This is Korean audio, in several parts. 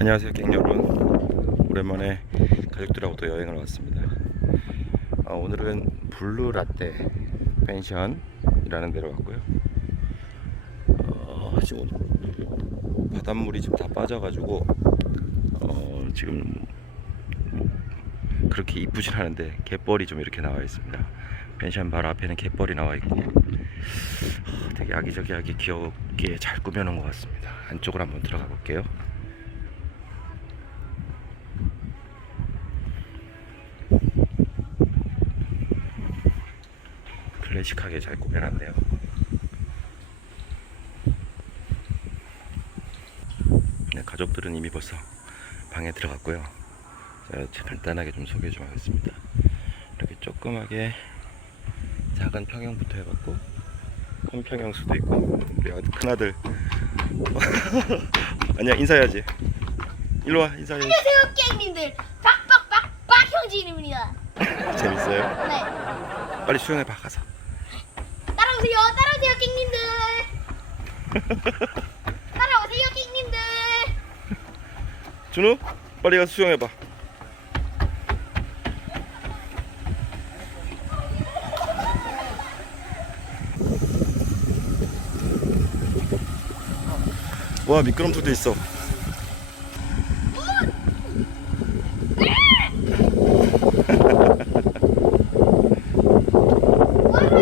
안녕하세요 갱 여러분 오랜만에 가족들하고 또 여행을 왔습니다. 아, 오늘은 블루 라떼 펜션이라는 데로 왔고요. 어, 지금 바닷물이 지금 다 빠져가지고 어, 지금 뭐 그렇게 이쁘진 않은데 갯벌이 좀 이렇게 나와 있습니다. 펜션 바로 앞에는 갯벌이 나와 있고 아, 되게 아기자기하게 귀엽게 잘 꾸며놓은 것 같습니다. 안쪽으로 한번 들어가 볼게요 클래식하게 잘 꾸며놨네요. 네, 가족들은 이미 벌써 방에 들어갔고요. 제가 간단하게 좀 소개 좀 하겠습니다. 이렇게 조그맣게 작은 평형부터 해봤고 큰 평형 수도 있고 우리 아들 큰아들 아니야 인사해야지 일로 와 인사해 안녕하세요 게임님들 빡빡빡빡 형진입니다 재밌어요? 네 빨리 수영해 봐 가서 따라오세요. 따라오세요 게임님들. 따라오세요 게임님들. 준우 빨리 가서 수영해봐. 와 미끄럼틀도 있어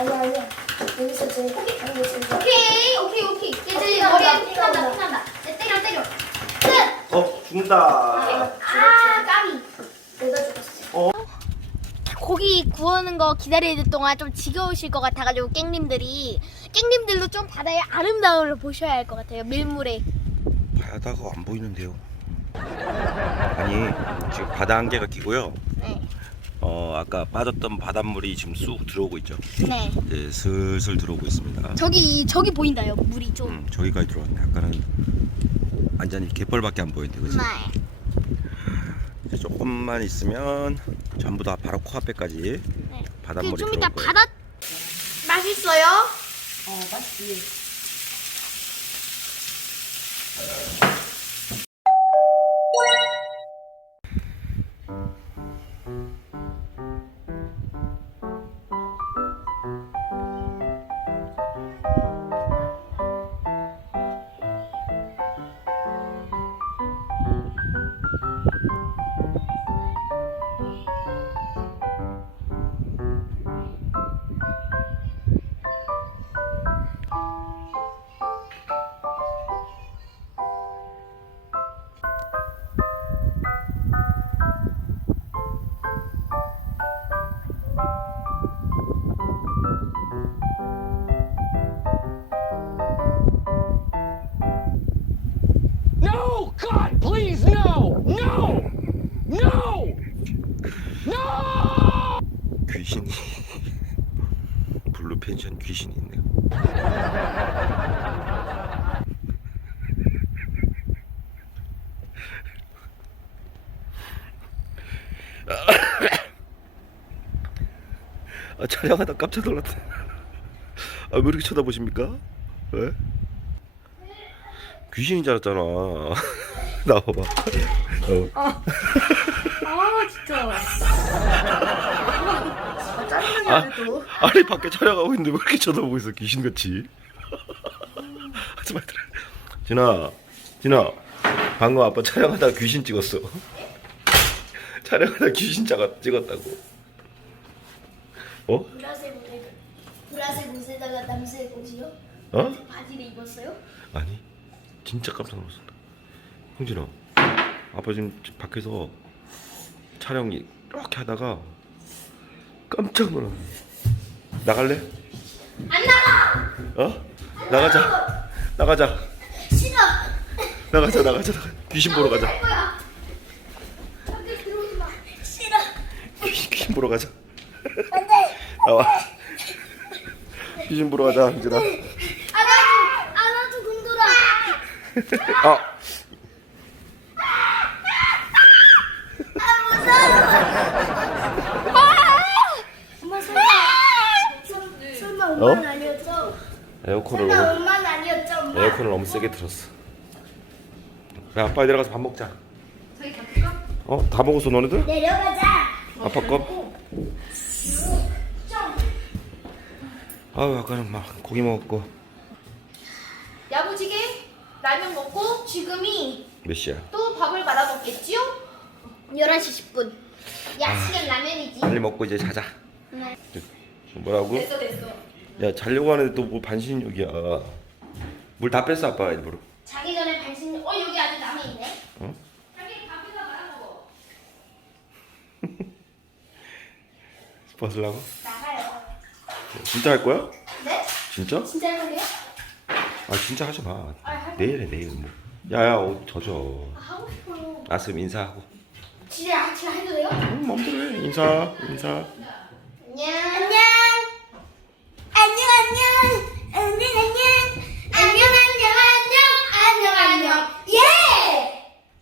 아니야 아니야 여기서 지금 포기 아니고 지금 오케이, 오케이, 오케이. 얘 어, 저기 피난다, 머리에 피난다, 피난다. 피난다. 얘 때려, 때려. 끝. 어 죽는다 아, 까비. 내가 죽었어 고기 구우는 거 기다리는 동안 좀 지겨우실 것 같아가지고 깽님들이 깽님들도 좀 바다의 아름다움을 보셔야 할 것 같아요 밀물에 바다가 안 보이는데요 아니 지금 바다 안개가 끼고요 네, 어 아까 빠졌던 바닷물이 지금 쑥 들어오고 있죠 네. 이제 슬슬 들어오고 있습니다 저기 저기 보인다요 물이 좀 음, 저기까지 들어왔네 아까는 완전히 갯벌밖에 안 보이는데 그지? 네. 이제 조금만 있으면 전부 다 바로 코앞에까지 네. 바닷물이 좀 들어올 이따 거예요. 바다 맛있어요? 어 맛있지 please, no! No! No! No! 귀신이 블루 펜션 귀신이 있네요. 아, 촬영하다 깜짝 놀랐다. 아, 왜 이렇게 쳐다보십니까? 왜? 귀신인 줄 알았잖아. 나와봐. 어. 아 진짜 아 짜증나게 아. 또 아니 밖에 촬영하고 있는데 왜 이렇게 쳐다보고 있어 귀신같이 하지 말더라 진아 진아 방금 아빠 촬영하다가 귀신 찍었어 촬영하다 귀신 찍었, 찍었다고 어? 보라색 옷에 보라색 옷에다가 남색 옷이요? 어? 바지를 입었어요? 아니 진짜 깜짝 놀랐어 홍진아 아빠 지금 밖에서 촬영 이렇게 하다가 깜짝 놀랐네 나갈래? 안 나가 어? 나가자 나가자 나가자 나가자 나가. 귀신 보러 가자. 거야. 밖에 들어오지 마. 싫어. 귀신, 귀신 보러 가자. 안 돼. 나와. 귀신 보러 가자 공돌아. 아 엄마 설마 설- 설마 어? 엄마는 아니었죠? 에어컨을 설마 너무 엄마는 아니었죠? 엄마. 에어컨을 너무 세게 틀었어. 야 빨리 내려가서 밥 먹자. 어? 다 먹었어 너네들? 내려가자. 아빠 거? 아유 아까는 막 고기 먹었고 라면 먹고 지금이 몇 시야? 또 밥을 말아 먹겠지요? 11시 10분. 야식은 라면이지. 빨리 먹고 이제 자자. 네. 뭐라고? 됐어 됐어. 야 자려고 하는데 또 뭐 반신욕이야. 물 다 뺐어 아빠가 일부러. 자기 전에 반신. 어 여기 아직 남아 있네. 어? 자기 밥에다 말아 먹어. 벗으려고? 나가요. 진짜 할 거야? 네? 진짜? 진짜 할 거예요? 아 진짜 하지 마. 아, 할 내일 뭐. 야야 옷 젖어. 아, 하고 싶어요. 아 그럼 인사하고. 진짜 제가 해도 돼요? 응 맘대로 해. 인사 인사. 안녕. 안녕. 안녕 안녕. 안녕 안녕. 안녕 안녕 안녕 안녕 안녕. 예.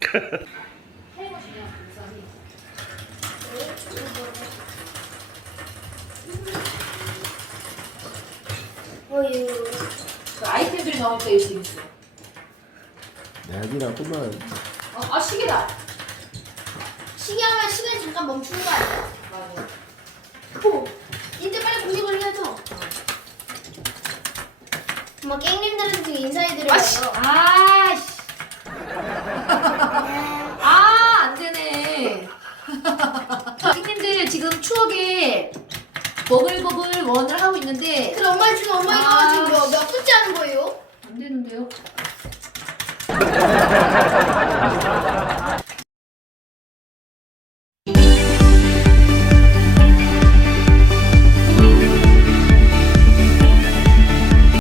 어유. 그 아이템들이 나올 때 이렇게 있어. 야기라구만. 어, 아 시계다. 시계하면 시간 잠깐 멈추는 거 아니야? 맞아. 오. 이제 빨리 공격을 해야죠. 엄마 깽님들은 지금 인사해드려요. 아씨. 아씨. 아, 안 되네. 선생님들 지금 추억에 버블버블 원을 하고 있는데 근데 엄마 지금 엄마 이거 아, 지금 몇, 몇 분째 하는 거예요? 안 되는데요.